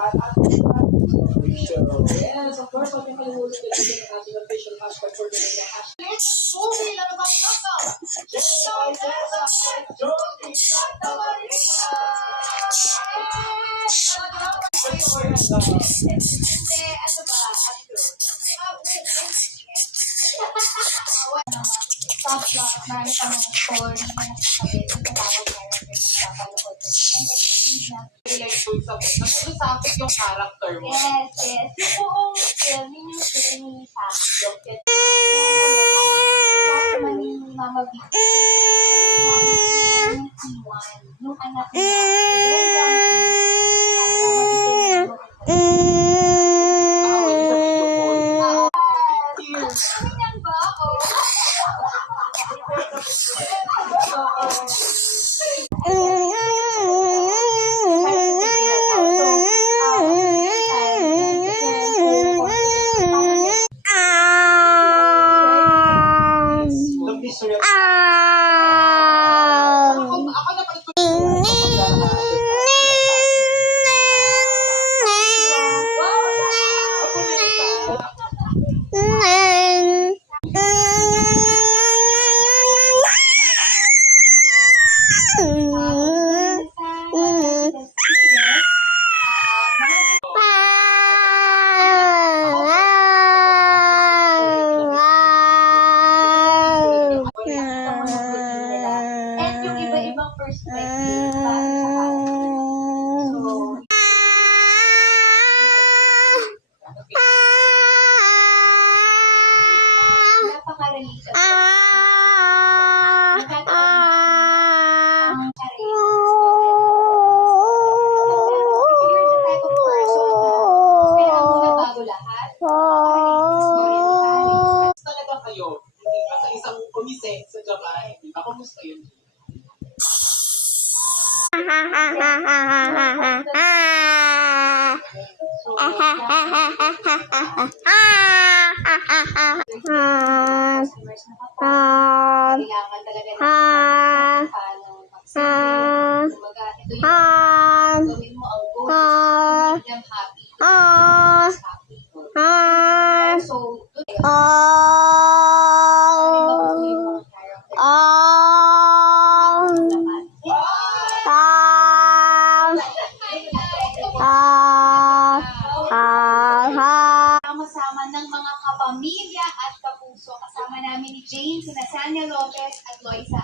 Yes, of course, huwag yung kalimutan na bigyan ng ating official hashtag for the hashtag. Movie na naman kata! Jason Tessa and Joey Santa Maria! Stop shot, marami pa mga story na nasasabi, nagtatawag characters na papanood. Nasasakit yung character mo. Yes, yes. Yung buong film, yun yung film ni Sasha. Lahat naman ni Mama Vicky. Yung anak niya. Ganyan ba ako? And yung iba-ibang perspective ba sa napaka-related. Talaga kayo, hindi ba? Sa isang komise sa Japan, di ba? Kumusta yun? Kailangan talaga natin paano mag-save. Kumbaga, ito yung gawin mo ang goal is to make them happy. So, sama-sama ng mga kapamilya at kapuso. Kasama namin ni Jane, sina Sanya Lopez at Loisa